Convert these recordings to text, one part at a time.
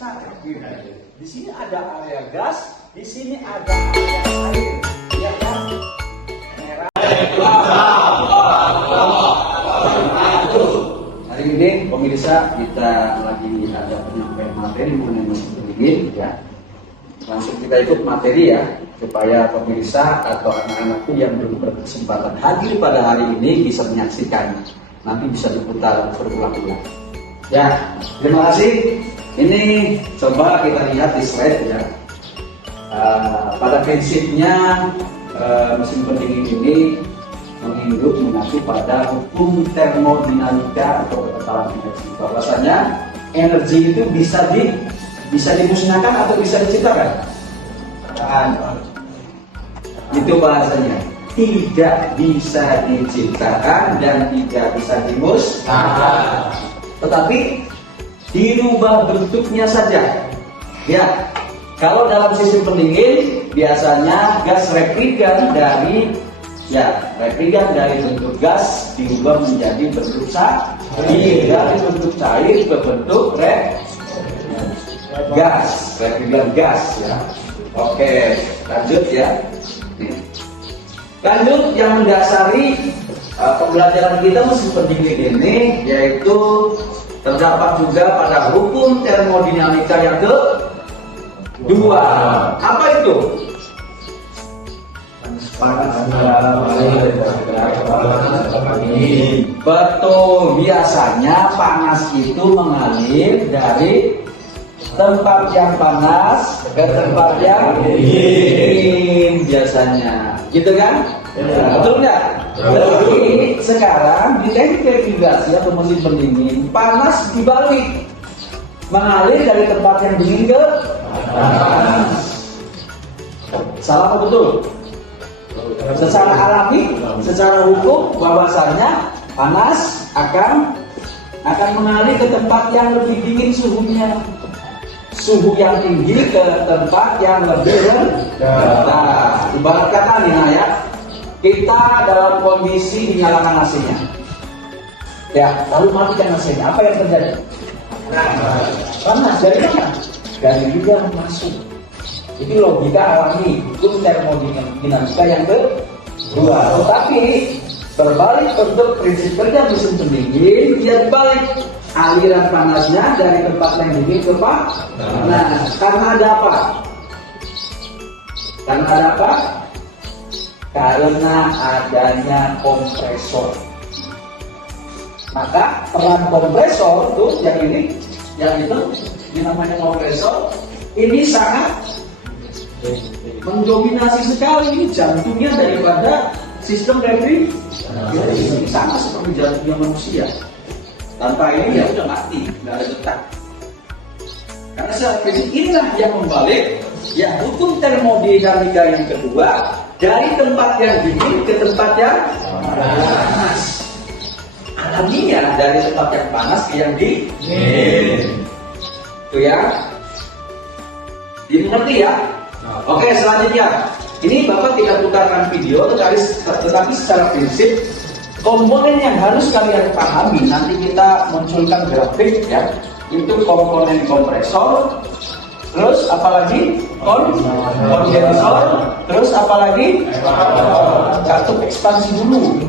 Nah, di sini ada area gas, di sini ada area air, ya kan? Hari ini pemirsa kita lagi ada penyampaian materi mengenai mesin pendingin, ya. Langsung kita ikut materi ya, supaya pemirsa atau anak-anakku yang belum berkesempatan hadir pada hari ini bisa menyaksikan. Nanti bisa diputar berulang-ulang. Ya, terima kasih. Ini coba kita lihat di slide ya. Pada prinsipnya mesin pendingin ini menghidup mengacu pada hukum termodinamika atau kekentalan energi. Bahwasanya energi itu bisa dimusnahkan atau bisa diciptakan. Itu bahasanya. Tidak bisa diciptakan dan tidak bisa dimusnahkan. Tetapi dirubah bentuknya saja. Ya, kalau dalam sistem pendingin biasanya gas replikan dari bentuk gas dirubah menjadi bentuk cair, dari bentuk cair ke bentuk gas, replikan gas ya. Oke, lanjut ya. Lanjut yang mendasari pembelajaran kita mesin pendingin ini yaitu terdapat juga pada hukum termodinamika yang kedua. Apa itu? Betul, biasanya panas itu mengalir dari tempat yang panas ke tempat yang dingin biasanya, gitu kan? Betul nggak? Jadi sekarang di teknik refrigerasi atau mesin pendingin panas dibalik, mengalir dari tempat yang dingin ke panas. Salah atau betul? Secara alami, secara hukum bahwasanya panas akan mengalir ke tempat yang lebih dingin suhunya. Suhu yang tinggi ke tempat yang lebih rendah. Ibarat kata nih ya, kita dalam kondisi dinyalakan AC-nya. Ya, lalu matikan AC-nya. Apa yang terjadi? Panas dari mana? Dari luar masuk. Itu logika alami, hukum termodinamika yang kedua. Tetapi berbalik untuk prinsip kerja mesin pendingin, dia dibalik. Aliran panasnya dari tempat yang dingin ke panas. Nah, karena ada apa? Karena adanya kompresor. Maka peran kompresor tuh yang itu namanya kompresor ini sangat mendominasi sekali. Ini jantungnya daripada sistem refrigerasi. Sama seperti jantungnya manusia. Tanpa ini ya udah mati, nggak ada detak. Karena secara prinsip inilah yang membalik ya hukum termodinamika yang kedua, dari tempat yang dingin ke tempat yang panas. Alaminya dari tempat yang panas ke yang dingin. Itu ya. Dimengerti ya? Oke, selanjutnya. Ini Bapak tidak putarkan video, tetapi secara prinsip komponen yang harus kalian pahami, nanti kita munculkan grafik ya. Itu komponen kompresor, terus apalagi kondensor, terus apalagi katup ekspansi dulu,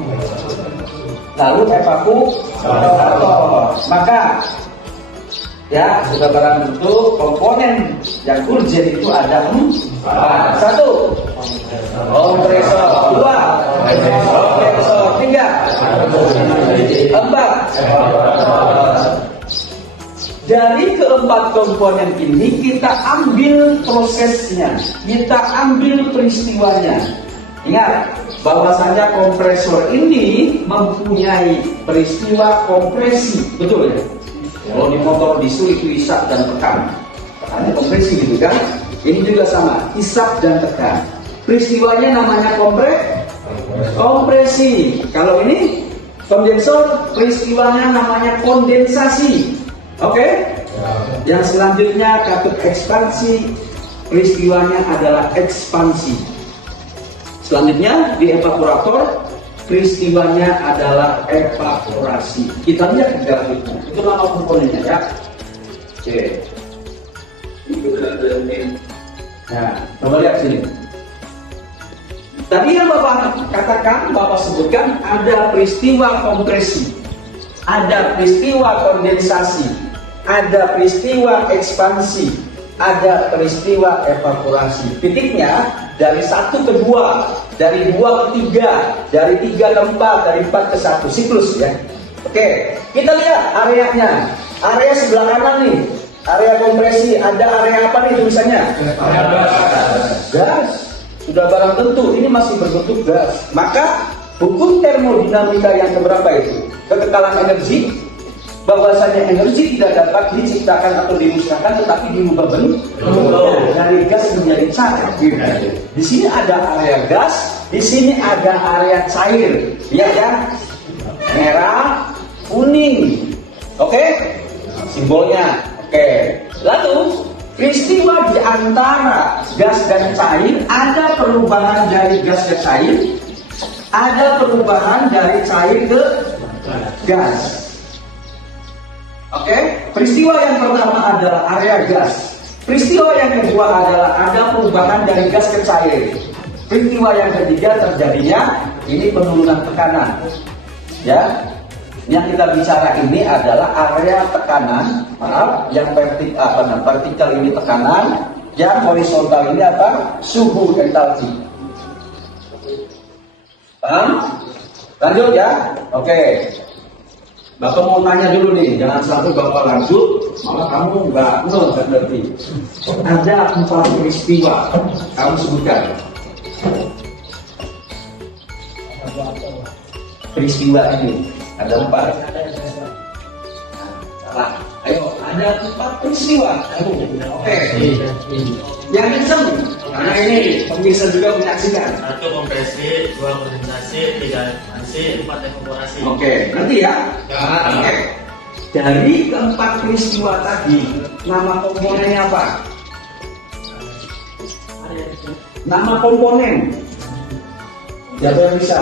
lalu evaporator. Maka ya sudah barang bentuk komponen yang urgent itu ada 4. 1 kompresor, 2 kompresor, 3 4. Dari keempat komponen ini kita ambil prosesnya, kita ambil peristiwanya. Ingat bahwasanya kompresor ini mempunyai peristiwa kompresi, betul ya? Kalau di motor diesel itu isap dan tekan, tekannya kompresi gitu kan? Ini juga sama, isap dan tekan. Peristiwanya namanya kompresi. Kalau ini kondensor, peristiwanya namanya kondensasi. Oke? Yang selanjutnya katup ekspansi, peristiwanya adalah ekspansi. Selanjutnya di evaporator, peristiwanya adalah evaporasi. Kita lihat grafiknya. Itu nama komponennya ya. Oke. Nah, coba lihat sini. Tadi yang Bapak katakan, Bapak sebutkan ada peristiwa kompresi, ada peristiwa kondensasi, ada peristiwa ekspansi, ada peristiwa evaporasi. Titiknya dari 1 ke 2, dari 2 ke 3, dari 3 ke 4, dari 4 ke 1, siklus ya. Oke, kita lihat areanya. Area sebelah kanan nih, area kompresi, ada area apa nih tulisannya? Gas. Sudah barang tentu ini masih berbentuk gas. Maka hukum termodinamika yang keberapa itu? Kekekalan energi, bahwasanya energi tidak dapat diciptakan atau dimusnahkan, tetapi diubah bentuk dari gas menjadi cair. Di sini ada area gas, di sini ada area cair, ya kan? Merah, kuning, oke? Simbolnya, oke. Lalu peristiwa di antara gas dan cair, ada perubahan dari gas ke cair, ada perubahan dari cair ke gas. Oke, peristiwa yang pertama adalah area gas. Peristiwa yang kedua adalah ada perubahan dari gas ke cair. Peristiwa yang ketiga terjadinya ini penurunan tekanan. Ya, yang kita bicara ini adalah area tekanan, yang vertikal ini tekanan, yang horizontal ini apa? Suhu entalpi. Paham? Lanjut ya? Oke. Bapak mau tanya dulu nih, jangan sampai Bapak lanjut, malah kamu nggak ngerti. Ada 4 peristiwa, kamu sebutkan. Peristiwa ini ada 4. Salah. Ayo, ada 4 peristiwa. Oke. Yang kenceng, karena ini pemirsa juga menyaksikan. 1 kompresi, 2 kondensasi, 3 ekspansi, 4 evaporasi. Oke, ngerti ya? Oke. Dari keempat peristiwa tadi, nama komponennya apa? Nama komponen. Siapa yang bisa?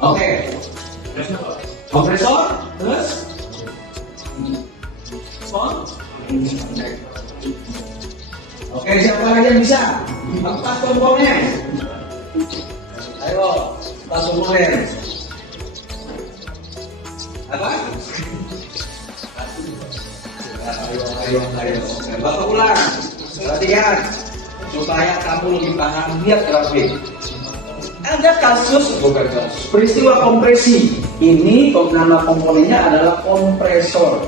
Oke. Kompresor, terus? Oke, siapa lagi yang bisa? 4 komponen. Ayo, 4 komponen. Apa? Ayo. Bapak ulang. Perhatikan supaya kamu lebih paham. Lihat grafik. Ada bukan kasus, peristiwa kompresi. Ini nama komponennya adalah kompresor.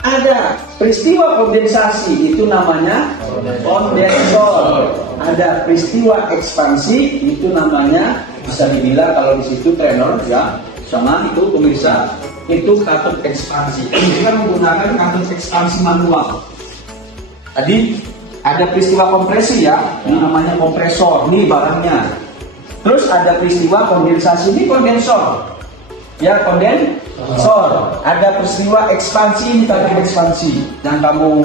Ada peristiwa kondensasi, itu namanya kondensor. Ada peristiwa ekspansi, itu namanya bisa dibilang kalau di situ trainer ya, sama itu pemirsa, itu katode ekspansi. Kita menggunakan katode ekspansi manual. Tadi ada peristiwa kompresi ya, ini namanya kompresor, ini barangnya. Terus ada peristiwa kondensasi, ini kondensor. Ya, kondensor. Ada peristiwa ekspansi, ini tadi ekspansi. Dan kamu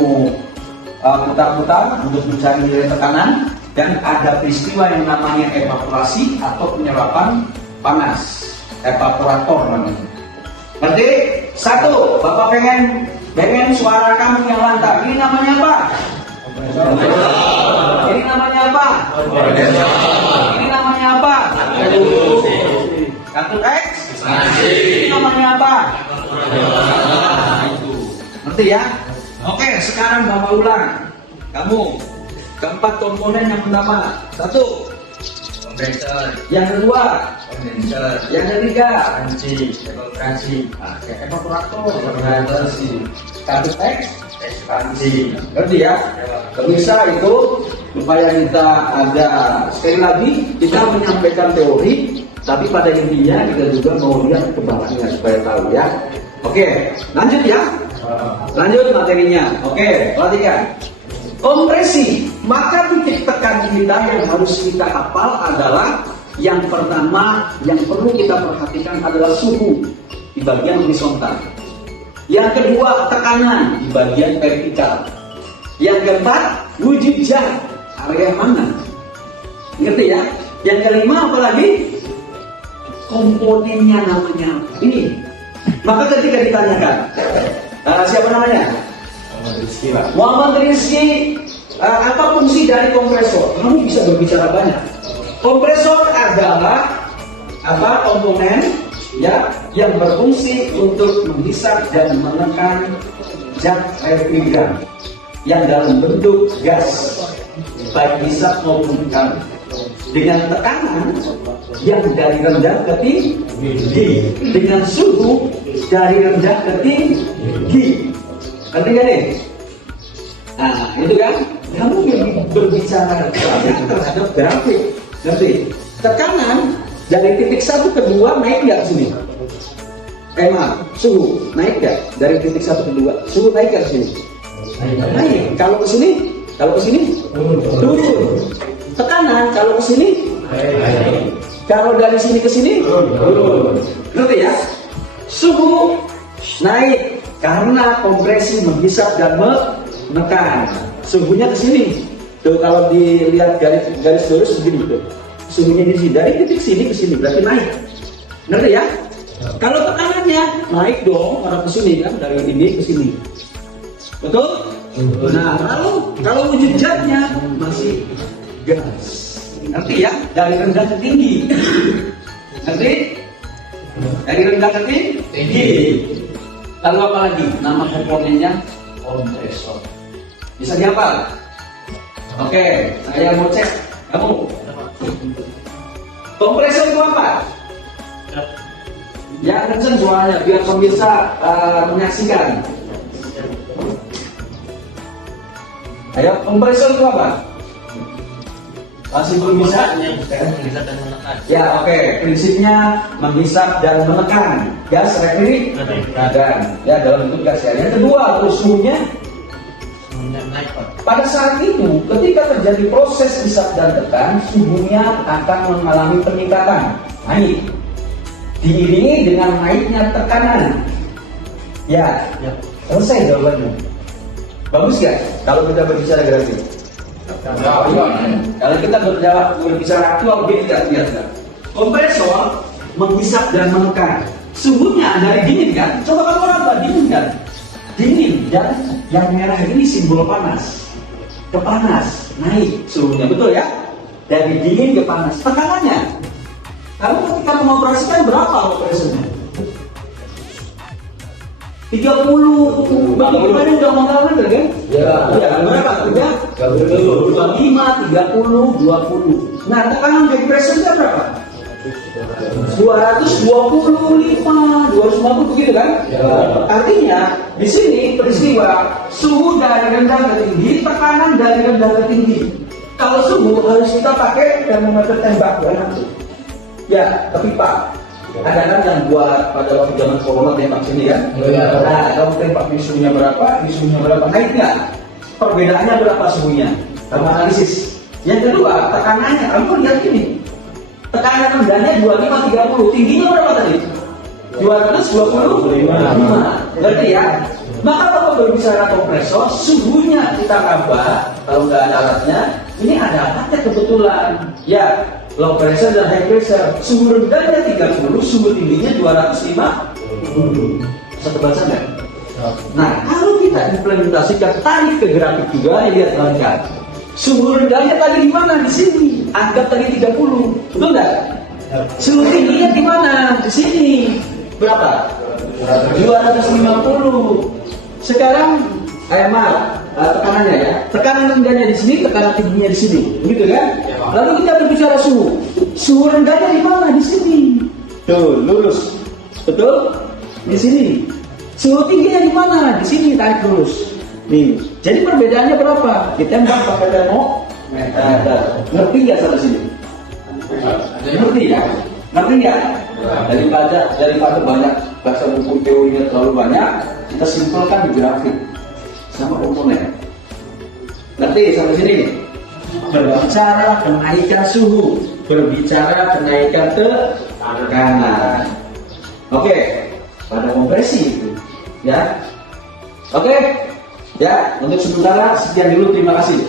putar-putar untuk mencari nilai tekanan. Dan ada peristiwa yang namanya evaporasi atau penyerapan panas. Evaporator namanya. Berarti 1, Bapak pengen suara kamu yang lantang. Ini namanya apa? Ini namanya apa? Ini namanya apa? Katode ekspansi. Ini namanya apa? Ngerti ya? Oke, sekarang Bapak ulang. Kamu keempat komponen yang pertama. 1, kompresor. Yang kedua, kondensor. Yang ketiga, evaporator. Katode ekspansi. Ngerti ya? Bisa itu supaya kita ada, sekali lagi kita menyampaikan teori, tapi pada intinya kita juga mau lihat ke bawahnya supaya tahu ya. Oke, lanjut ya. Lanjut materinya. Oke, perhatikan. Kompresi, maka titik tekan kita yang harus kita hafal adalah yang pertama yang perlu kita perhatikan adalah suhu di bagian horizontal. Yang kedua, tekanan di bagian vertikal. Yang keempat, wujud zat, area mana? Ngerti ya? Yang kelima apa lagi? Komponennya namanya ini. Maka ketika ditanyakan, siapa namanya? Muhammad Rizky, apa fungsi dari kompresor? Kamu bisa berbicara banyak. Kompresor adalah komponen ya yang berfungsi untuk menghisap dan menekan zat refrigeran yang dalam bentuk gas, baik hisap maupun karbon, dengan tekanan yang dari rendah ke tinggi, dengan suhu dari rendah ke tinggi. Ngerti gak nih? Nah, itu kan kamu berbicara banyak terhadap grafik. Ngerti? Tekanan dari titik 1 ke 2 naik nggak ke sini? Maaf, suhu naik nggak dari titik 1 ke 2? Suhu naik nggak ke sini? Naik. Kalau ke sini? Turun. Tekanan kalau ke sini? Naik. Kalau dari sini ke sini? Turun. Ngerti ya? Suhu naik karena kompresi menghisap dan menekan. Suhunya ke sini. Tuh kalau dilihat garis lurus begini tuh. Suhunya di sini dari titik sini ke sini berarti naik. Ngerti ya? Kalau tekanannya naik dong karena ke sini kan, dari ini ke sini. Betul? Nah, kalau wujud zatnya masih gas. Ngerti ya? Dari rendah ke tinggi. Ngerti? Dari rendah ke tinggi. Lalu apa lagi? Nama komponennya kompresor. Bisa dihafal? Oke, saya mau cek. Kamu? Kompresor itu apa? Ya, kenceng suaranya biar pemirsa menyaksikan. Ayo, kompresor itu apa? Masih belum bisa? Ya, oke. Prinsipnya menghisap dan menekan gas refrigeran. Ya, dalam bentuk gas ya. Yang kedua, suhunya pada saat itu, ketika terjadi proses hisap dan tekan, suhunya akan mengalami peningkatan, naik, diiringi dengan naiknya tekanan. Ya, selesai jawabannya. Bagus gak? Kalau kita berbicara grafik. Kalau kita berbicara aktual, kita lihat. Kompresor menghisap dan menekan. Suhunya dari dingin kan? Coba kamu apa? Dingin kan? Dingin, dan yang merah ini simbol panas. Ke panas, naik suhunya, betul ya? Dari dingin ke panas. Tekanannya, kamu ketika mengoperasikan berapa operasinya? 30. Bagaimana udah ngomong bener kan? Ya, berapa? Udah? 25, 30, 20. Nah, tekanan kompresornya berapa? 225, 250 begitu kan? Ya. Artinya di sini peristiwa suhu dari rendah ke tinggi, tekanan dari rendah ke tinggi. Kalau suhu harus kita pakai termometer tembak ya. Ya, tapi Pak, ada kan yang buat pada waktu zaman corona tembak sini kan? Ya. Nah, kamu tembak di suhunya berapa? Naik nggak? Perbedaannya berapa suhunya? Kamu analisis. Yang kedua, tekanannya. Kamu lihat ini. Tekanan rendahnya 25-30, tingginya berapa tadi? 225. Berarti ya? Maka kalau berbicara kompresor, suhunya kita tambah. Kalau nggak ada alatnya, ini ada alatnya kebetulan. Ya, low pressure dan high pressure. Suhu rendahnya 30, suhu tingginya 250. Bisa terbaca nggak? Nah, kalau kita implementasikan tarik ke grafik juga, lihat lengkap. Suhu rendahnya tadi di mana? Di sini. Anggap tadi 30. Betul nggak? Suhu tingginya di mana? Di sini. Berapa? 250. Sekarang maaf, tekanannya ya. Tekanan rendahnya di sini, tekanan tingginya di sini. Begitu kan? Lalu kita berbicara suhu. Suhu rendahnya di mana? Di sini. Tuh, lurus. Betul? Di sini. Suhu tingginya di mana? Di sini, tarik lurus. Nih, jadi perbedaannya berapa? Ditembak pakai termometer. Ngerti nggak sampai sini? Ngerti ya? Ngerti nggak? Daripada banyak bahasa buku teorinya terlalu banyak, kita simpulkan di grafik sama komponen. Ngerti sampai sini? Berbicara kenaikan suhu, berbicara kenaikan tekanan. Oke, pada kompresi itu, ya. Oke. Ya, untuk sementara sekian dulu, terima kasih.